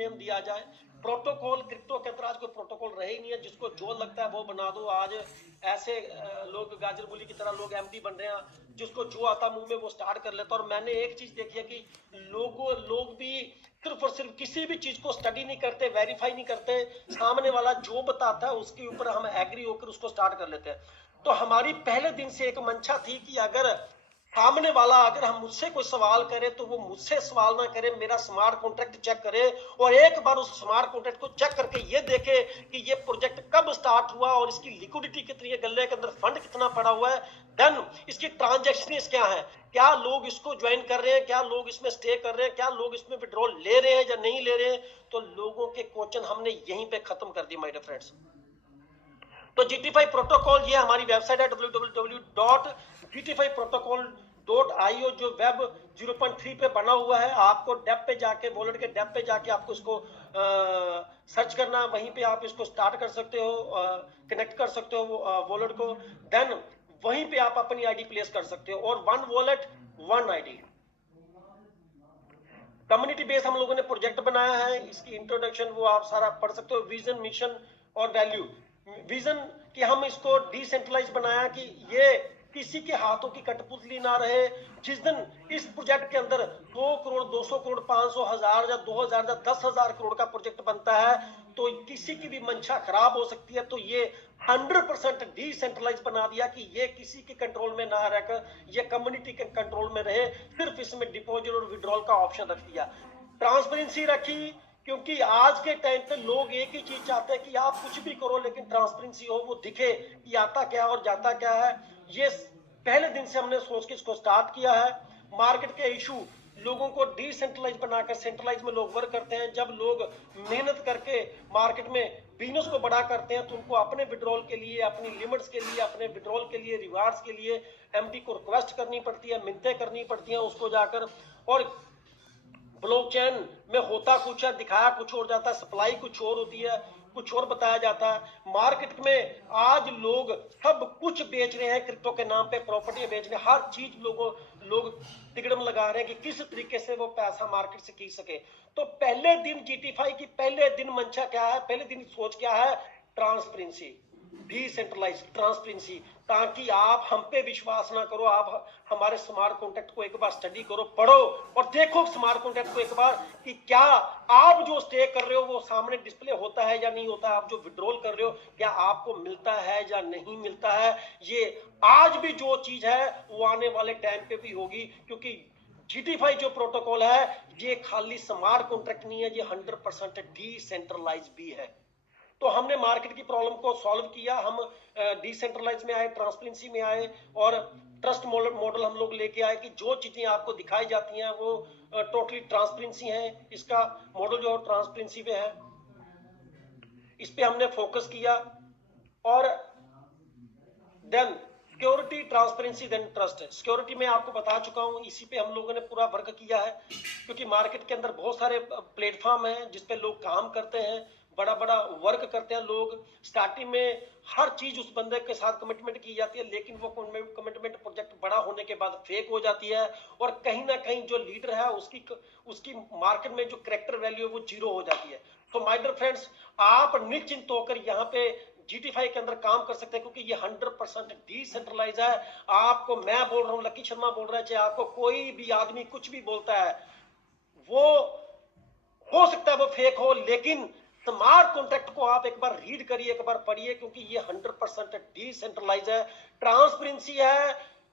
Name दिया जाए। Protocol crypto के अंदर आज कोई प्रोटोकॉल रहे ही नहीं है, जिसको जो लगता है वो बना दो। आज ऐसे लोग गाजर मूली की तरह लोग एमडी बन रहे हैं, जिसको जो आता मुंह में वो स्टार्ट कर लेता। और मैंने एक चीज देखी है कि लोग भी सिर्फ और सिर्फ किसी भी चीज को स्टडी नहीं करते, वेरीफाई नहीं करते, सामने वाला जो बताता है उसके ऊपर हम एग्री होकर उसको स्टार्ट कर लेते हैं। तो हमारी पहले दिन से एक मंशा थी कि अगर सामने वाला अगर हम मुझसे कोई सवाल करे तो वो मुझसे सवाल ना करे, मेरा स्मार्ट कॉन्ट्रैक्ट चेक करे और एक बार उस स्मार्ट कॉन्ट्रैक्ट को चेक करके ये देखे कि ये प्रोजेक्ट कब स्टार्ट हुआ और इसकी लिक्विडिटी कितनी है, गले के अंदर फंड कितना पड़ा हुआ है, देन इसकी ट्रांजैक्शन क्या है, क्या लोग इसको ज्वाइन कर रहे हैं, क्या लोग इसमें स्टे कर रहे हैं, क्या लोग इसमें विड्रॉल ले रहे हैं या नहीं ले रहे हैं। तो लोगों के क्वेश्चन हमने यहीं पे खत्म कर दिए माय डियर फ्रेंड्स। तो GT5 प्रोटोकॉल, ये हमारी वेबसाइट है www.gt5protocol.io, जो वेब 0.3 पे बना हुआ है। आपको डेप पे जाके, वॉलेट के डेप पे जाके आपको इसको सर्च करना, वहीं पे आप इसको स्टार्ट कर सकते हो, कनेक्ट कर सकते हो वॉलेट को। देन वहीं पे आप अपनी आईडी प्लेस कर सकते हो। और one wallet one ID community base हम लोगों ने प्रोजेक्ट बनाया है। इसकी इंट्रोडक्शन वो आप सारा पढ़ सकते हो। विजन, मिशन और वैल्यू। विजन कि हम इसको डिसेंट्रलाइज बनाया कि ये किसी के हाथों की कठपुतली ना रहे। जिस दिन इस प्रोजेक्ट के अंदर 2 करोड़ 200 करोड़ 500 हजार या 2000 या 10,000 करोड़ का प्रोजेक्ट बनता है तो किसी की भी मंशा खराब हो सकती है। तो ये 100% डिसेंट्रलाइज बना दिया कि ये किसी के कंट्रोल में ना रहकर ये कम्युनिटी के कंट्रोल में रहे। सिर्फ इसमें डिपॉजिट और विड्रॉल का ऑप्शन रख दिया। ट्रांसपेरेंसी रखी, क्योंकि आज के टाइम पे लोग एक ही चीज चाहते हैं कि आप कुछ भी करो लेकिन ट्रांसपेरेंसी हो, वो दिखे कि आता क्या और जाता क्या है। ये पहले दिन से हमने सोच के इसको स्टार्ट किया है। मार्केट के इशू लोगों को डिसेंट्रलाइज बनाकर सेंट्रलाइज में लोग वर्क करते हैं। जब लोग मेहनत करके मार्केट में बिजनेस को बड़ा करते हैं तो उनको अपने विड्रॉल के लिए, अपनी लिमिट्स के लिए, अपने विड्रॉल के लिए, रिवार्ड्स के लिए एमडी को रिक्वेस्ट करनी पड़ती है, मिन्नतें करनी पड़ती हैं उसको जाकर। और ब्लॉकचेन में होता कुछ है, दिखाया कुछ और जाता है, सप्लाई कुछ और होती है, कुछ और बताया जाता है। मार्केट में आज लोग सब कुछ बेच रहे हैं क्रिप्टो के नाम पे, प्रॉपर्टी बेच रहे हैं, हर चीज लोग तिकड़म लगा रहे हैं कि किस तरीके से वो पैसा मार्केट से खींच सके। तो पहले दिन GT5 की पहले दिन मंशा क्या है, पहले दिन सोच क्या है, ट्रांसपेरेंसी, डिसेंट्रलाइज ट्रांसपेरेंसी, ताकि आप हम पे विश्वास ना करो, आप हमारे स्मार्ट कॉन्ट्रैक्ट को एक बार स्टडी करो, पढ़ो और देखो स्मार्ट कॉन्ट्रैक्ट को एक बार कि क्या आप जो स्टे कर रहे हो वो सामने डिस्प्ले होता है या नहीं होता है, आप जो विड्रॉल कर रहे हो क्या आपको मिलता है या नहीं मिलता है। ये आज भी जो चीज है वो आने वाले टाइम पे भी होगी, क्योंकि GT5 जो प्रोटोकॉल है ये खाली स्मार्ट कॉन्ट्रैक्ट नहीं है, ये 100% डिसेंट्रलाइज भी है। तो हमने मार्केट की प्रॉब्लम को सॉल्व किया, हम डिसेंट्रलाइज में आए, ट्रांसपेरेंसी में आए और ट्रस्ट मॉडल हम लोग लेके आए कि जो चीजें आपको दिखाई जाती हैं वो टोटली ट्रांसपेरेंसी है। इसका मॉडल जो ट्रांसपेरेंसी पे है, इस पे हमने फोकस किया। और then security, transparency, then trust. Security में आपको बता चुका हूं, इसी पे हम लोगों ने पूरा वर्क किया है, क्योंकि मार्केट के अंदर बहुत सारे प्लेटफॉर्म हैं जिसपे लोग काम करते हैं, बड़ा बड़ा वर्क करते हैं लोग। स्टार्टिंग में हर चीज उस बंदे के साथ कमिटमेंट की जाती है, लेकिन वो कमिटमेंट प्रोजेक्ट बड़ा होने के बाद फेक हो जाती है और कहीं ना कहीं जो लीडर है उसकी मार्केट में जो कैरेक्टर वैल्यू है वो जीरो हो जाती है। तो माय डियर फ्रेंड्स, आप निश्चिंत होकर यहाँ पे GT5 के अंदर काम कर सकते हैं, क्योंकि ये 100% डिसेंट्रलाइज है। आपको मैं बोल रहा हूँ, लकी शर्मा बोल रहा है, चाहे आपको कोई भी आदमी कुछ भी बोलता है, वो हो सकता है वो फेक हो, लेकिन स्मार्ट कॉन्ट्रैक्ट को आप एक बार रीड करिए, एक बार पढ़िए, क्योंकि ये 100% डिसेंट्रलाइज है, ट्रांसपेरेंसी है,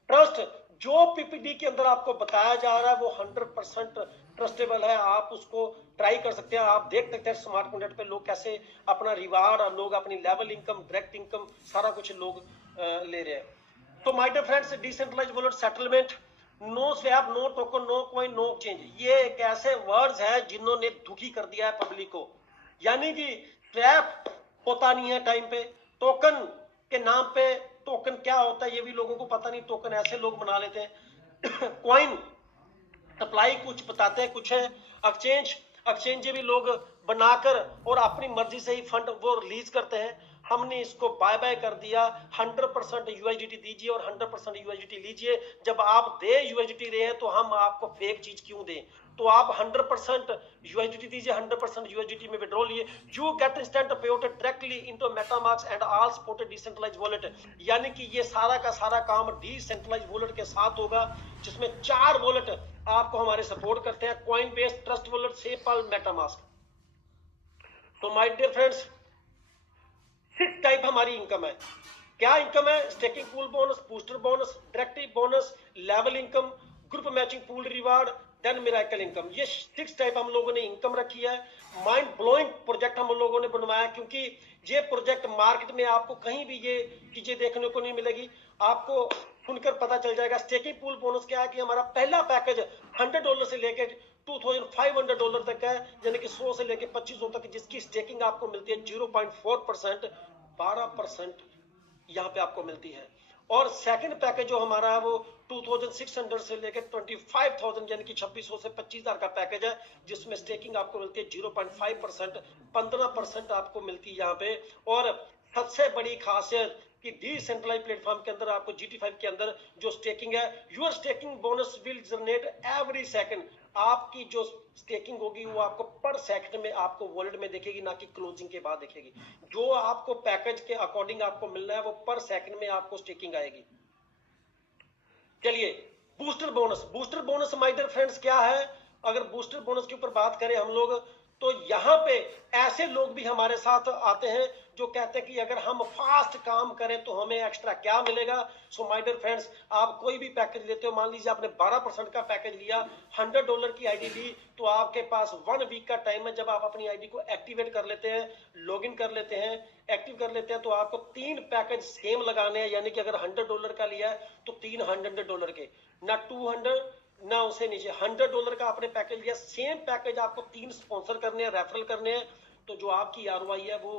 ट्रस्ट। जो PPT के अंदर आपको बताया जा रहा है वो 100% ट्रस्टेबल है। आप उसको ट्राई कर सकते हैं, आप देख सकते हैं स्मार्ट कॉन्ट्रैक्ट पे लोग कैसे अपना रिवार्ड, लोग अपनी लेवल इनकम, डायरेक्ट इनकम, सारा कुछ लोग ले रहे हैं। तो my dear friends, decentralise wallet settlement, no swap, no token, no coin, no change, ये एक ऐसे वर्ड्स हैं जिन्होंने दुखी कर दिया है पब्लिक को। यानी कि स्वैप होता नहीं है टाइम पे, टोकन के नाम पे, टोकन क्या होता है ये भी लोगों को पता नहीं, टोकन ऐसे लोग बना लेते हैं। कॉइन सप्लाई कुछ बताते हैं, कुछ है। एक्सचेंज भी लोग बनाकर और अपनी मर्जी से ही फंड वो रिलीज करते हैं। हमने इसको बाय बाय कर दिया, 100% USDT दीजिए और 100% USDT लीजिए। जब आप दे USDT रहे हैं तो हम आपको फेक चीज क्यों दें। तो आप 100% यूएसडीटी दीजिए, 100% यूएसडीटी में विड्रॉ लिए, you get instant payout directly into MetaMask and all supported decentralised wallet. यानी कि ये सारा का सारा काम डिसेंट्रलाइज्ड वॉलेट के साथ होगा, जिसमें 4 वॉलेट आपको हमारे सपोर्ट करते हैं, Coinbase, trust wallet, SafePal, MetaMask. तो माय डियर फ्रेंड्स, 6 टाइप हमारी इनकम है। क्या इनकम है? Staking pool bonus, booster bonus, directive bonus, level income, group matching pool reward, then miracle income. ये 6 टाइप हम लोगों ने इनकम रखी है। माइंड ब्लोइंग प्रोजेक्ट हम लोगों ने बनवाया, क्योंकि ये प्रोजेक्ट मार्केट में आपको कहीं भी ये चीजें देखने को नहीं मिलेगी। आपको सुनकर पता चल जाएगा। स्टेकिंग पूल बोनस क्या है कि हमारा पहला पैकेज $100 से लेके $2500 तक है, यानी कि 100 से लेके 2500 तक, जिसकी स्टेकिंग आपको मिलती है 0.4%, 12% यहाँ पे आपको मिलती है। और सेकंड पैकेज जो हमारा है वो 2600 से लेकर 25,000 यानी कि 2600 से 25,000 का पैकेज है, जिसमें स्टेकिंग आपको मिलती है 0.5%, 15% आपको मिलती है यहाँ पे। और सबसे बड़ी खासियत कि डिसेंट्रलाइज्ड प्लेटफॉर्म के अंदर आपको GT5 के अंदर जो स्टेकिंग है, your staking bonus will generate every second. आपकी जो स्टेकिंग होगी वो आपको पर सेकंड में आपको वॉलेट में दिखेगी, ना कि क्लोजिंग के बाद दिखेगी। जो आपको पैकेज के अकॉर्डिंग आपको मिलना है वो पर सेकंड में आपको स्टेकिंग आएगी। चलिए, booster bonus. Booster bonus my dear friends क्या है? अगर बूस्टर बोनस के ऊपर बात करें हम लोग, तो यहाँ पे ऐसे लोग भी हमारे साथ आते हैं जो कहते हैं कि अगर हम फास्ट काम करें तो हमें एक्स्ट्रा क्या मिलेगा। सो माय डियर फ्रेंड्स, आप कोई भी पैकेज लेते हो, मान लीजिए आपने 12% का पैकेज लिया, $100 की आईडी ली, तो आपके पास 1 वीक का टाइम है। जब आप अपनी आईडी को एक्टिवेट कर लेते हैं, लॉगिन कर लेते हैं, एक्टिव कर लेते हैं, तो आपको 3 पैकेज सेम लगाने हैं। यानी कि अगर $100 का लिया है तो 3 $100 के, ना 200 ना उसे नीचे, $100 का आपने पैकेज लिया, सेम पैकेज आपको 3 स्पॉन्सर करने हैं, रेफरल करने हैं, तो जो आपकी आरओआई है वो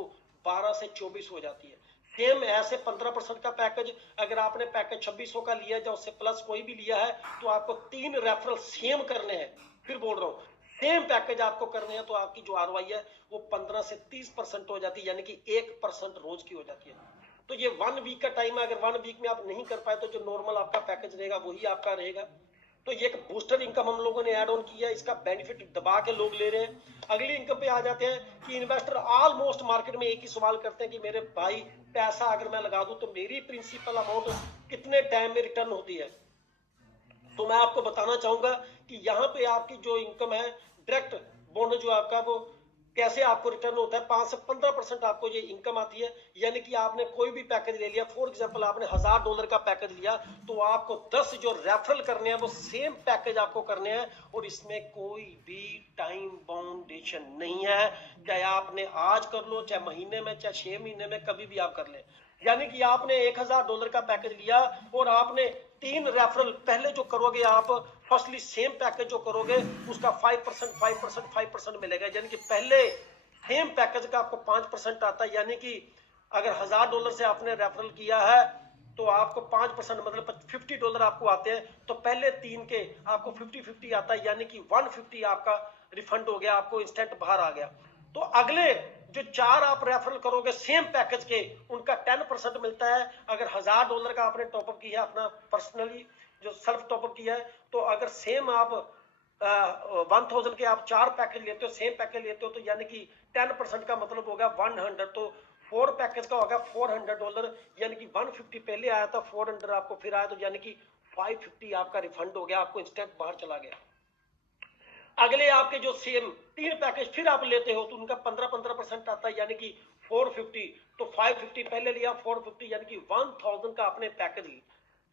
12 से 24 हो जाती है। सेम ऐसे 15% का पैकेज, अगर आपने पैकेज 2600 का लिया या उससे प्लस कोई भी लिया है, तो आपको 3 रेफरल सेम करने हैं। फिर बोल रहा हूं, सेम पैकेज आपको करने हैं, तो आपकी जो आरओआई है वो 15 से 30% हो जाती है, यानी कि 1% रोज की हो जाती है। तो ये 1 वीक का टाइम है। अगर 1 वीक में आप नहीं कर पाए तो जो नॉर्मल आपका पैकेज रहेगा वही आपका रहेगा। तो ये एक बूस्टर इनकम हम लोगों ने ऐड ऑन किया, इसका बेनिफिट दबा के लोग ले रहे हैं। अगली इनकम पे आ जाते हैं कि इन्वेस्टर ऑलमोस्ट मार्केट में एक ही सवाल करते हैं कि मेरे भाई, पैसा अगर मैं लगा दूं तो मेरी प्रिंसिपल अमाउंट कितने टाइम में रिटर्न होती है। तो मैं आपको बताना चाहूंगा कि यहाँ पे आपकी जो इनकम है, डायरेक्ट बोनस जो आपका, वो कैसे आपको रिटर्न होता है। 5 से 15% आपको ये इनकम आती है। यानी कि आपने कोई भी पैकेज ले लिया, फॉर एग्जांपल आपने $1000 का पैकेज लिया, तो आपको 10 जो रेफरल करने हैं वो सेम पैकेज आपको करने हैं, और इसमें कोई भी टाइम बाउंडेशन नहीं है। चाहे आपने आज कर लो, चाहे महीने में, चाहे 6 महीने में, कभी भी आप कर ले। यानी कि आपने $1000 का पैकेज लिया और आपने 3 रेफरल पहले जो करोगे आप, फर्स्टली सेम पैकेज जो करोगे उसका 5% 5% 5% मिलेगा। यानी कि पहले सेम पैकेज का आपको 5% आता है। यानी कि अगर $1000 से आपने रेफरल किया है तो आपको 5% मतलब $50 आपको आते हैं। तो पहले 3 के आपको 50-50 आता है, यानी कि 150 आपका रिफंड हो गया, आपको इंस्टेंट बाहर आ गया। तो अगले जो 4 आप रेफरल करोगे सेम पैकेज के, उनका 10% मिलता है। अगर $1000 का आपने टॉपअप किया अपना पर्सनली, जो सेल्फ टॉपअप किया है, तो अगर सेम आप 1000 के आप 4 पैकेज लेते हो, सेम पैकेज लेते हो, तो यानी कि 10% का मतलब होगा 100। तो 4 पैकेज का होगा $400, यानी कि 150 पहले आया था, 400 आपको फिर आया, तो यानी कि 550 आपका रिफंड हो गया, आपको इंस्टेंट बाहर चला गया। अगले आपके जो सेम 3 पैकेज फिर आप लेते हो तो उनका 15% आता है, यानी कि 450। तो 550 पहले लिया, 450, यानी कि 1000 का आपने पैकेज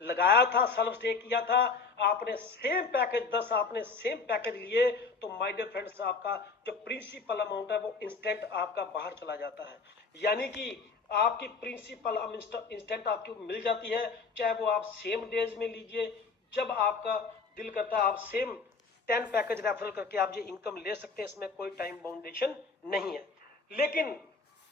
लगाया था, सेल्फ स्टे किया था, आपने सेम पैकेज 10 आपने सेम पैकेज लिए, तो माय डियर फ्रेंड्स आपका जो प्रिंसिपल अमाउंट है वो इंस्टेंट आपका बाहर चला जाता है। यानी कि आपकी प्रिंसिपल इंस्टेंट आपको मिल जाती है, चाहे वो आप सेम डेज में लीजिए, जब आपका दिल करता है आप सेम 10 पैकेज रेफरल करके आप ये इनकम ले सकते हैं। इसमें कोई टाइम बाउंडेशन नहीं है। लेकिन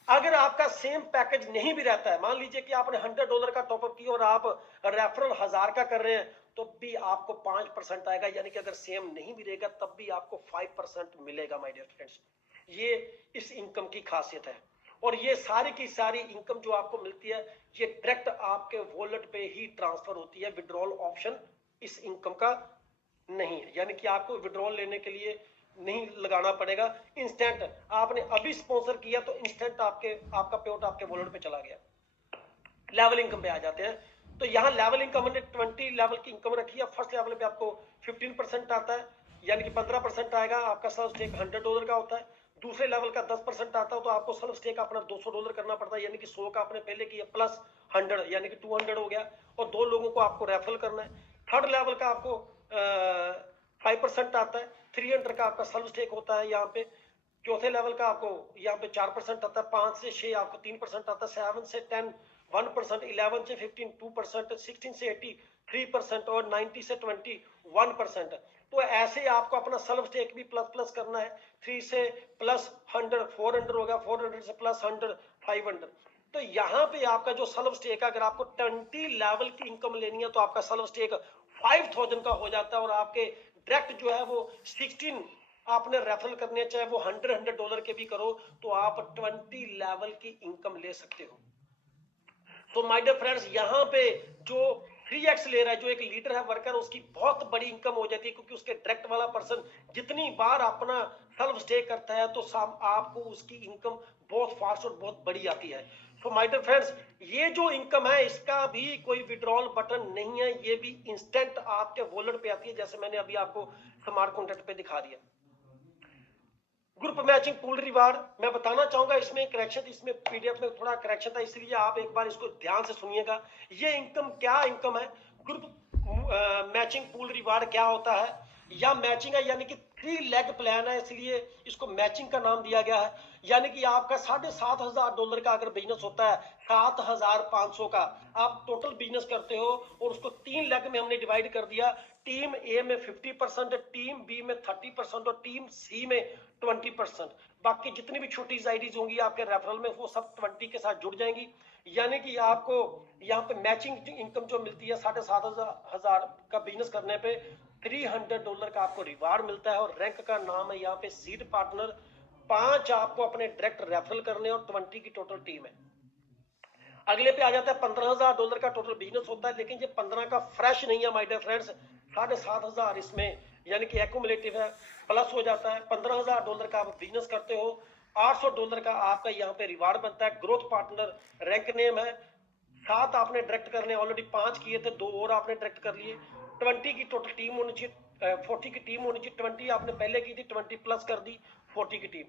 अगर आपका सेम पैकेज नहीं भी रहता है, मान लीजिए कि आपने $100 का टॉपअप किया और आप रेफरल 1000 का कर रहे हैं, तो भी आपको 5% आएगा। यानी कि अगर सेम नहीं भी रहेगा तब भी आपको 5% मिलेगा माय डियर फ्रेंड्स। ये इस इनकम की खासियत है। और ये सारी की सारी इनकम जो आपको मिलती है, ये डायरेक्ट आपके वॉलेट पे ही ट्रांसफर होती है। विड्रॉल ऑप्शन इस इनकम का नहीं है, यानी कि आपको विड्रॉल लेने के लिए नहीं लगाना पड़ेगा। इंस्टेंट आपने अभी स्पॉन्सर किया तो इंस्टेंट आपका पेआउट आपके वॉलेट पे चला गया। लेवल इनकम पे आ जाते हैं। तो यहाँ लेवल इनकम हमने 20 लेवल की इनकम रखी है। फर्स्ट लेवल पे आपको 15% आता है, यानी कि 15% आएगा। आपका सेल्फ स्टेक $100 का होता है। दूसरे लेवल का 10% आता है, तो आपको सेल्फ स्टेक अपना $200 करना पड़ता है, यानी कि 100 का आपने पहले किया प्लस 100 यानी कि 200 हो गया, और 2 लोगों को आपको रेफरल करना है। थर्ड लेवल का आपको 5% आता है। 300 का आपका सेल्फ स्टेक होता है यहाँ पे। चौथे लेवल का आपको यहाँ पे 4% आता है। 5 से 6 आपको 3% आता है। 7 से 10 1%, 11 से 15 2%, 16 से 80 3%, और 90 से 20 1%। तो ऐसे आपको अपना सेल्फ स्टेक भी प्लस प्लस करना है। 3 से प्लस 100 400 होगा, 400 से प्लस 100 500। तो यहाँ पे आपका जो सेल्फ स्टेक है, अगर आपको 20 लेवल की इनकम लेनी है तो आपका सेल्फ स्टेक 5000 का हो जाता है, और आपके डायरेक्ट जो है वो 16 आपने रेफरल करने हैं, चाहे वो $100 के भी करो, तो आप 20 लेवल की इनकम ले सकते हो। तो माय डियर फ्रेंड्स, यहाँ पे जो 3x ले रहा है, जो एक लीडर है वर्कर, उसकी बहुत बड़ी इनकम हो जाती है, क्योंकि उसके डायरेक्ट वाला पर्सन जितनी बार अपना सेल्फ स्टे करता है तो आपको उसकी इनकम बहुत फास्ट और बहुत बड़ी आती है। तो माय डियर फ्रेंड्स, ये जो इनकम है इसका भी कोई विड्रॉल बटन नहीं है, ये भी इंस्टेंट आपके वॉलेट पे आती है, जैसे मैंने अभी आपको स्मार्ट कॉन्ट्रैक्ट पे दिखा दिया। ग्रुप मैचिंग पूल रिवार्ड, मैं बताना चाहूंगा इसमें करेक्शन, इसमें पीडीएफ में थोड़ा करेक्शन था, इसलिए आप एक बार इसको ध्यान से सुनिएगा। ये इनकम क्या इनकम है, ग्रुप मैचिंग पूल रिवार्ड क्या होता है, या मैचिंग है, यानी कि 3 लेग प्लान है, इसलिए इसको मैचिंग का नाम दिया गया है। यानी कि आपका $7,500 का अगर बिजनेस होता है, 7,500 का आप टोटल बिजनेस करते हो, और उसको 3 लेग में हमने डिवाइड कर दिया। टीम ए में 50%, टीम बी में 30%, और टीम सी में 20%। बाकी जितनी भी छोटी आईडीज होंगी आपके रेफरल में, वो सब 20 के साथ जुड़ जाएंगी। यानी कि आपको यहाँ पे मैचिंग इनकम जो मिलती है, 7,500 का बिजनेस करने पे $300 का आपको रिवार्ड मिलता है, और रैंक का नाम है यहाँ पे सीड पार्टनर। 5 आपको अपने डायरेक्ट रेफरल करने, और 20 की टोटल टीम है। अगले पे आ जाता है $15,000 का टोटल बिजनेस होता है, लेकिन ये 15 का फ्रेश नहीं है माय डियर फ्रेंड्स। 7,500 इसमें यानी कि एक्यूमुलेटिव है, प्लस हो जाता है। $15,000 का आप बिजनेस करते हो, $800 का आपका यहाँ पे रिवार्ड बनता है। ग्रोथ पार्टनर रैंक नेम है। 7 आपने डायरेक्ट करने, ऑलरेडी 5 किए थे, 2 और आपने डायरेक्ट कर लिए। 20 की टोटल टीम होनी चाहिए, 40 की टीम होनी चाहिए। 20 आपने पहले की थी, 20 प्लस कर दी 40 की टीम।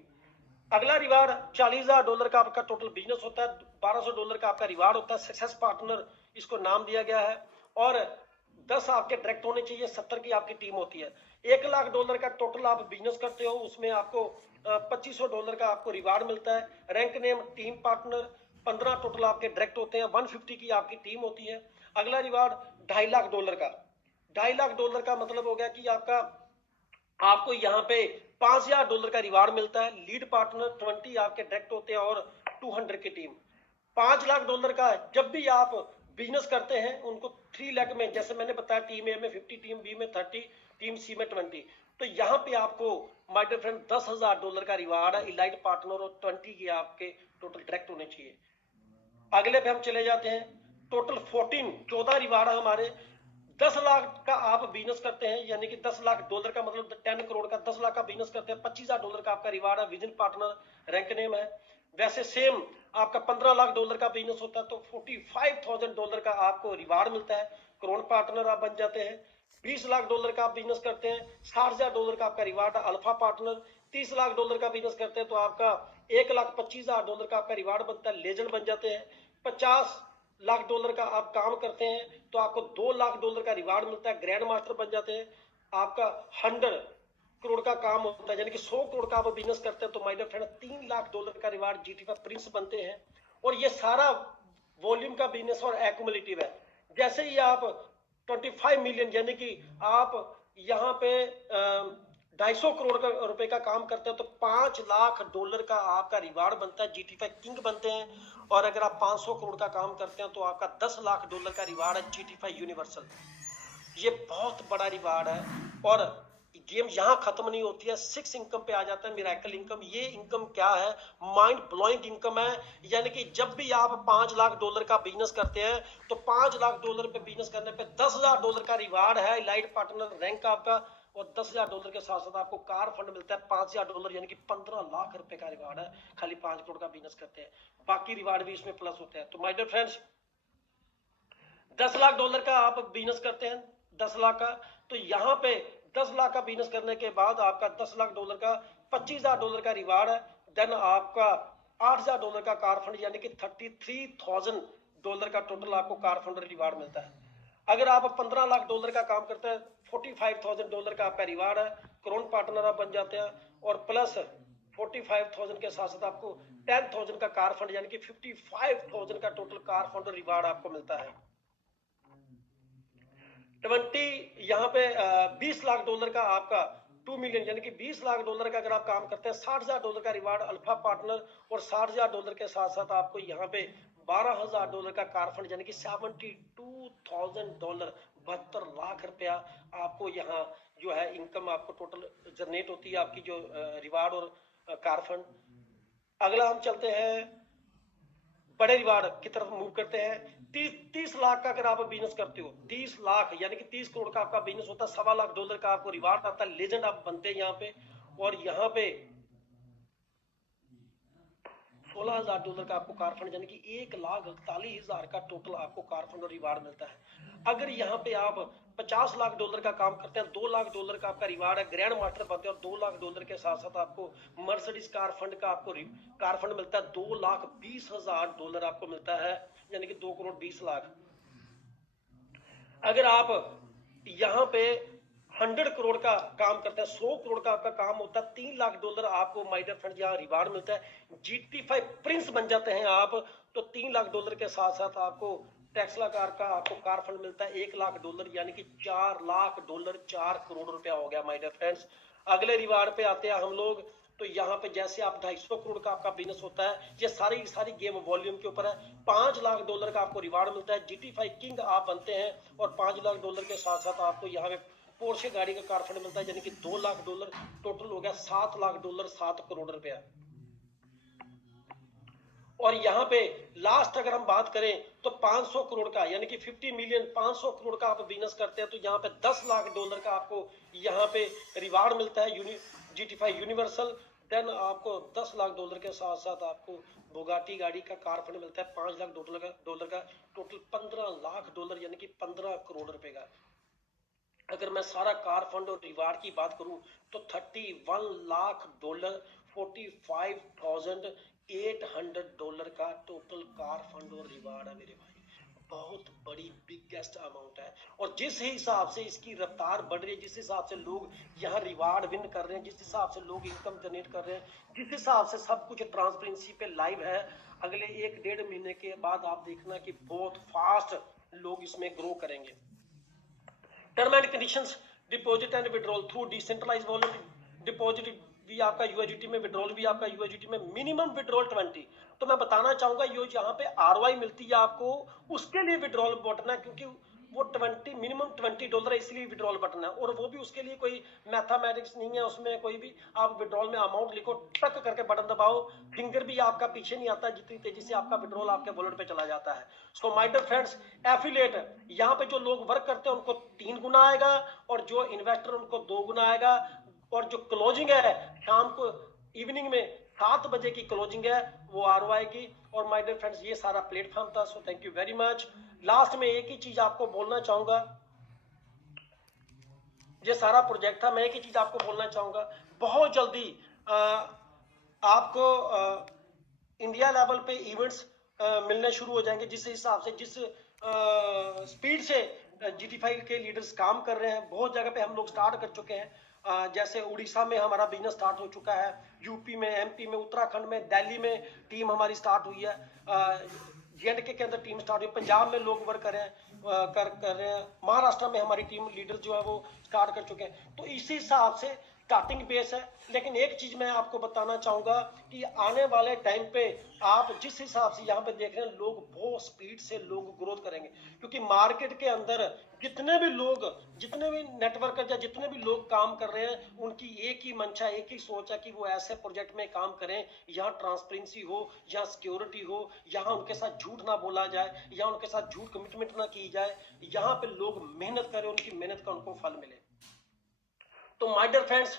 अगला रिवार्ड $40,000 का आपका टोटल बिजनेस होता है, $1,200 का आपका रिवार्ड होता है। सक्सेस पार्टनर इसको नाम दिया गया है, और 10 आपके डायरेक्ट होने चाहिए, 70 की आपकी टीम होती है। $1,00,000 का टोटल आप बिजनेस करते हो, उसमें आपको $2,500 का आपको रिवार्ड मिलता है। Rank name team partner. 15 total आपके डायरेक्ट होते हैं, 150 की आपकी टीम होती है। अगला रिवार्ड $2.5 लाख का। $2.5 का मतलब हो गया कि आपको यहाँ पे $5,000 का रिवार्ड मिलता है। लीड पार्टनर 20 आपके डायरेक्ट होते हैं, और 200 की टीम। $5 लाख का जब भी आप बिजनेस करते हैं, उनको 3 लाख में, जैसे मैंने बताया, टीम ए में 50, टीम बी में 30, टीम सी में 20। तो यहाँ पे आपको माय डियर फ्रेंड $10,000 का रिवार्ड है, इलाइट पार्टनर, और 20 की आपके टोटल डायरेक्ट होने चाहिए। अगले पे हम चले जाते हैं। टोटल 14 रिवार्ड है हमारे। 10 लाख का आप बिजनेस करते हैं, यानी कि $10,00,000 का मतलब 10 करोड़ का, 10 लाख का बिजनेस करते हैं, $25,000 का आपका रिवार्ड है। विजन पार्टनर रैंक नेम है। वैसे सेम आपका $15 लाख का बिजनेस होता है, तो $45,000 का आपको रिवार्ड मिलता है, करोड़ पार्टनर आप बन जाते हैं। $20 लाख का आप बिजनेस करते हैं, $60,000 का आपका रिवार्ड है, अल्फा पार्टनर। $30 लाख का बिजनेस करते हैं, तो आपका $1,25,000 का आपका रिवार्ड बनता है, लेजेंड बन जाते हैं। $50 लाख का आप काम करते हैं, तो आपको $2 लाख का रिवार्ड मिलता है, ग्रैंड मास्टर बन जाते हैं। आपका 100 करोड़ का काम होता है, यानी कि 100 करोड़ का आप बिजनेस करते हैं, तो माय डियर फ्रेंड $3 लाख का रिवार्ड GT5 प्रिंस बनते हैं। और ये सारा वॉल्यूम का बिजनेस और एक्यूमुलेटिव है। जैसे ही आप 25 मिलियन, यानी कि आप यहाँ पे 250 करोड़ का रुपए का काम करते हैं, तो $5 लाख का आपका रिवार्ड बनता है, GT5 किंग बनते हैं। और अगर आप 500 करोड़ का काम करते हैं, तो आपका $10 लाख का रिवार्ड है, GT5 यूनिवर्सल। ये बहुत बड़ा रिवार्ड है। और गेम यहाँ खत्म नहीं होती है, 6 इनकम पे आ जाता है मिरेकल इनकम। ये इनकम क्या है? माइंड ब्लोइंग इनकम है। यानी कि जब भी आप $5 लाख का बिजनेस करते हैं तो $5 लाख पे बिजनेस करने पे $10,000 का रिवार्ड है, इलाइट पार्टनर रैंक आपका, और $10,000 के साथ साथ आपको कार फंड मिलता है $5,000, यानी कि ₹15 लाख का रिवार्ड है खाली 5 करोड़ का बिजनेस करते हैं। बाकी रिवार्ड भी इसमें प्लस होते हैं। तो माय डियर फ्रेंड्स, $10 लाख का आप बिजनेस करते हैं, 10 लाख का, तो यहाँ पे 10 लाख का बिजनेस करने के बाद आपका $10 लाख का $25,000 का रिवार्ड है। देन आपका $8,000 का कार फंड, यानी कि $33,000 का टोटल आपको कार फंड रिवार्ड मिलता है। अगर आप $15 लाख का काम करते हैं, $45,000 का आपका रिवार्ड है, क्रोन पार्टनर आप बन जाते हैं, और प्लस 45,000 के साथ साथ आपको 10,000 का कार फंड, यानी कि 55,000 का टोटल कार फंड रिवार्ड आपको मिलता है। 20 यहाँ पे $20 लाख का आपका 2 मिलियन, यानी कि $20 लाख का अगर आप काम करते हैं, $60,000 का रिवार्ड अल्फा पार्टनर, और $60,000 के साथ साथ आपको यहाँ पे $12,000 का कार फंड, यानी कि $72,000, 72 लाख रुपया आपको यहाँ जो है इनकम आपको टोटल जनरेट होती है, आपकी जो रिवार्ड और कार फंड। अगला हम चलते हैं बड़े रिवार्ड की तरफ मूव करते हैं। 30 लाख का अगर आप बिजनेस करते हो, 30 लाख यानी कि 30 करोड़ का आपका बिजनेस होता है, $1.25 लाख का आपको रिवार्ड आता है, लेजेंड आप बनते हैं यहाँ पे, और यहाँ पे $16,000 का आपको कार फंड, यानी कि $1,48,000 का टोटल आपको कार फंड और रिवार्ड मिलता है। अगर यहाँ पे आप $50 लाख का काम करते हैं, $2 लाख का आपका रिवार्ड है, ग्रैंड मास्टर बनते हैं, और $2 लाख के साथ साथ आपको मर्सिडीज कार फंड का आपको कार फंड मिलता है, $2,20,000 आपको मिलता है, यानी कि 2,20,00,000। अगर आप यहाँ पे 100 करोड़ का काम करते हैं, 100 करोड़ का आपका काम होता है, $3 लाख आपको माय डियर फ्रेंड यहाँ रिवार्ड मिलता है। GT5 प्रिंस बन जाते हैं आप, तो $3 लाख के साथ साथ आपको टेस्ला कार का आपको कार फंड मिलता है $1 लाख, यानी कि $4 लाख, 4 करोड़ रुपया हो गया माय डियर फ्रेंड्स। अगले रिवार्ड पे आते हैं हम लोग। तो यहाँ पे जैसे आप 250 करोड़ का आपका बिजनेस होता है, ये सारी गेम वॉल्यूम के ऊपर है, $5 लाख का आपको रिवार्ड मिलता है, GT5 किंग आप बनते हैं, और $5 लाख के साथ साथ आपको यहाँ पे पोर्शे गाड़ी का कार फंड मिलता है, यानी कि $2 लाख, टोटल हो गया $7 लाख, 7 करोड़ रुपया। और यहाँ पे लास्ट अगर हम बात करें तो 500 करोड़ का, यानी कि 50 मिलियन, 500 करोड़ का आप बिजनेस करते हैं, तो यहाँ पे $10 लाख का आपको यहाँ पे रिवार्ड मिलता है, GT5 यूनिवर्सल। देन आपको $10 लाख के साथ साथ आपको बुगाटी गाड़ी का कार फंड मिलता है, $5 लाख का, टोटल $15 लाख, यानी कि 15 करोड़ रुपए का। अगर मैं सारा कार फंड और रिवार्ड की बात करूं तो $31 लाख, $45,800 का टोटल कार फंड और रिवार्ड है मेरे भाई। बहुत बड़ी बिगेस्ट अमाउंट है, और जिस हिसाब से इसकी रफ्तार बढ़ रही है, जिस हिसाब से लोग यहाँ रिवार्ड विन कर रहे हैं, जिस हिसाब से लोग इनकम जनरेट कर रहे हैं, जिस हिसाब से सब कुछ ट्रांसपेरेंसी पे लाइव है, अगले 1-1.5 महीने के बाद आप देखना कि बहुत फास्ट लोग इसमें ग्रो करेंगे। Term and conditions, deposit and withdrawal through decentralise wallet, deposit भी आपका यूएसडीटी में, विड्रॉल भी आपका यूएसडीटी में, मिनिमम विड्रॉल 20। तो मैं बताना चाहूंगा ये यहाँ पे आरओआई मिलती है आपको, उसके लिए विड्रॉल बटन है, क्योंकि वो 20 मिनिमम $20 है, इसलिए विड्रॉल बटन है, और वो भी उसके लिए कोई मैथमेटिक्स नहीं है उसमें कोई भी। आप विड्रॉल में अमाउंट लिखो, टक करके बटन दबाओ, फिंगर भी आपका पीछे नहीं आता, जितनी तेजी से आपका विड्रॉल आपके वॉलेट पे चला जाता है। So my dear friends, affiliate यहाँ पे जो लोग वर्क करते हैं उनको 3 गुना आएगा, और जो इन्वेस्टर उनको 2 गुना आएगा, और जो क्लोजिंग है शाम को इवनिंग में 7 बजे की क्लोजिंग है वो आरओआई की। और माय डियर फ्रेंड्स, ये सारा प्लेटफॉर्म था। So thank you very much. Last में एक ही चीज आपको बोलना चाहूंगा, ये सारा प्रोजेक्ट था, मैं एक ही चीज आपको बोलना चाहूंगा, बहुत जल्दी आपको इंडिया लेवल पे इवेंट्स मिलने शुरू हो जाएंगे, जिस हिसाब से जिस स्पीड से GT5 के लीडर्स काम कर रहे हैं। बहुत जगह पे हम लोग स्टार्ट कर चुके हैं, जैसे उड़ीसा में हमारा बिजनेस स्टार्ट हो चुका है, यूपी में, एमपी में, उत्तराखंड में, दिल्ली में टीम हमारी स्टार्ट हुई है, JNK के अंदर टीम स्टार्ट हुई, पंजाब में लोग वर्क कर रहे हैं, महाराष्ट्र में हमारी टीम लीडर जो है वो स्टार्ट कर चुके हैं। तो इसी हिसाब से स्टार्टिंग बेस है। लेकिन एक चीज मैं आपको बताना चाहूंगा कि आने वाले टाइम पे आप जिस हिसाब से यहाँ पे देख रहे हैं, लोग बहुत स्पीड से लोग ग्रोथ करेंगे, क्योंकि मार्केट के अंदर जितने भी लोग, जितने भी नेटवर्कर या जितने भी लोग काम कर रहे हैं, उनकी एक ही मंशा, एक ही सोच है कि वो ऐसे प्रोजेक्ट में काम करें यहाँ ट्रांसपेरेंसी हो, यहाँ सिक्योरिटी हो, यहाँ उनके साथ झूठ ना बोला जाए, यहाँ उनके साथ झूठ कमिटमेंट ना की जाए, यहाँ पे लोग मेहनत करें, उनकी मेहनत का उनको फल मिले। तो माय डियर फ्रेंड्स,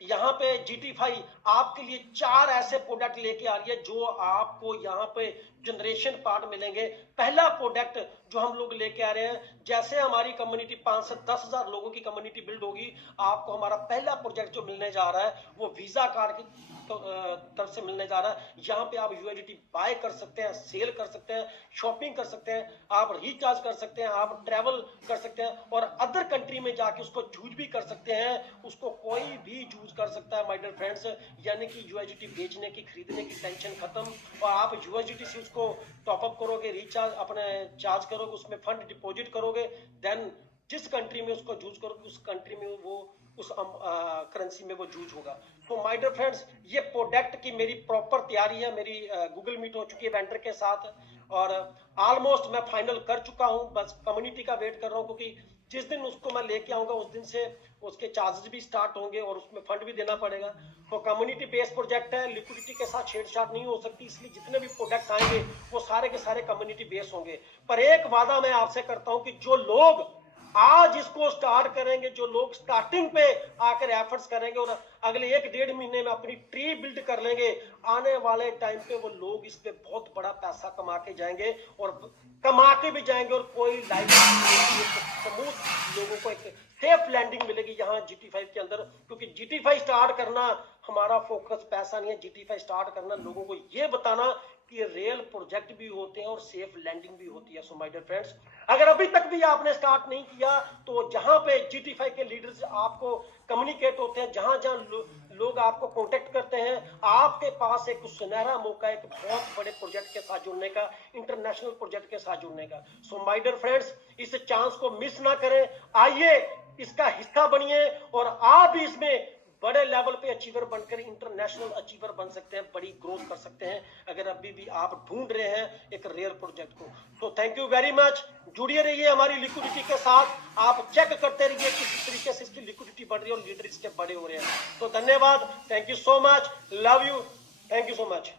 यहाँ पे GT5 आपके लिए 4 ऐसे प्रोडक्ट लेके आ रही है जो आपको यहाँ पे जनरेशन पार्ट मिलेंगे। पहला प्रोडक्ट जो हम लोग लेके आ रहे हैं, जैसे हमारी कम्युनिटी 5 से 10 हजार लोगों की कम्युनिटी बिल्ड होगी, आपको हमारा पहला प्रोजेक्ट जो मिलने जा रहा है वो वीजा कार्ड की तरफ से मिलने जा रहा है। यहाँ पे आप USDT बाय कर सकते हैं, सेल कर सकते हैं, शॉपिंग कर सकते हैं, आप रिचार्ज कर सकते हैं, आप ट्रैवल कर सकते हैं, और अदर कंट्री में जाके उसको यूज भी कर सकते हैं। उसको कोई भी यूज कर सकता है माय डियर फ्रेंड्स। यानी कि USDT बेचने की, खरीदने की टेंशन खत्म, और आप USDT से उसको टॉपअप करोगे, रिचार्ज अपने चार्ज करोगे, उसमें फंड डिपॉजिट करोगे, देन जिस कंट्री में उसको यूज करोगे उस कंट्री में वो उस करेंसी में वो यूज होगा। तो माय डियर फ्रेंड्स, ये प्रोडक्ट की मेरी प्रॉपर तैयारी है, मेरी गूगल मीट हो चुकी है वेंडर के साथ, और ऑलमोस्ट मैं फाइनल कर चुका हूं, बस कम्युनिटी का वेट कर रहा हूं, क्योंकि जिस दिन उसको मैं लेके आऊंगा उस दिन से उसके चार्जेस भी स्टार्ट होंगे और उसमें फंड भी देना पड़ेगा। तो कम्युनिटी बेस्ड प्रोजेक्ट है, लिक्विडिटी के साथ छेड़छाड़ नहीं हो सकती, इसलिए जितने भी प्रोडक्ट आएंगे वो सारे के सारे कम्युनिटी बेस्ड होंगे। पर एक वादा मैं आपसे करता हूं कि जो लोग आज इसको स्टार्ट करेंगे, जो लोग स्टार्टिंग पे आकर एफर्ट्स करेंगे और अगले 1-1.5 महीने में अपनी ट्री बिल्ड कर लेंगे, आने वाले टाइम पे वो लोग इस पे बहुत बड़ा पैसा कमा के जाएंगे, और कमा के भी जाएंगे, और कोई लाइफ स्मूथ लोगों को एक सेफ लैंडिंग मिलेगी यहाँ GT5 के अंदर। क्योंकि GT5 स्टार्ट करना हमारा फोकस पैसा नहीं है, GT5 स्टार्ट करना लोगों को ये बताना कि रियल प्रोजेक्ट भी होते हैं और सेफ लैंडिंग भी होती है। सो माय डियर फ्रेंड्स, अगर अभी तक भी आपने स्टार्ट नहीं किया, तो जहां पे GT5 के लीडर्स आपको कम्युनिकेट होते हैं, जहां जहां लोग आपको कांटेक्ट करते हैं, आपके पास एक सुनहरा मौका है एक बहुत बड़े प्रोजेक्ट के साथ जुड़ने का, इंटरनेशनल प्रोजेक्ट के साथ जुड़ने का। सो माय डियर फ्रेंड्स, इस चांस को मिस ना करें, आइए इसका हिस्सा बनिए, और आप भी इसमें बड़े लेवल पे अचीवर बनकर इंटरनेशनल अचीवर बन सकते हैं, बड़ी ग्रोथ कर सकते हैं, अगर अभी भी आप ढूंढ रहे हैं एक रेयर प्रोजेक्ट को। तो थैंक यू वेरी मच, जुड़िए रहिए हमारी लिक्विडिटी के साथ, आप चेक करते रहिए किस तरीके से इसकी लिक्विडिटी बढ़ रही है और लीडर इसके बड़े हो रहे हैं। तो धन्यवाद, thank you so much, love you, thank you so much.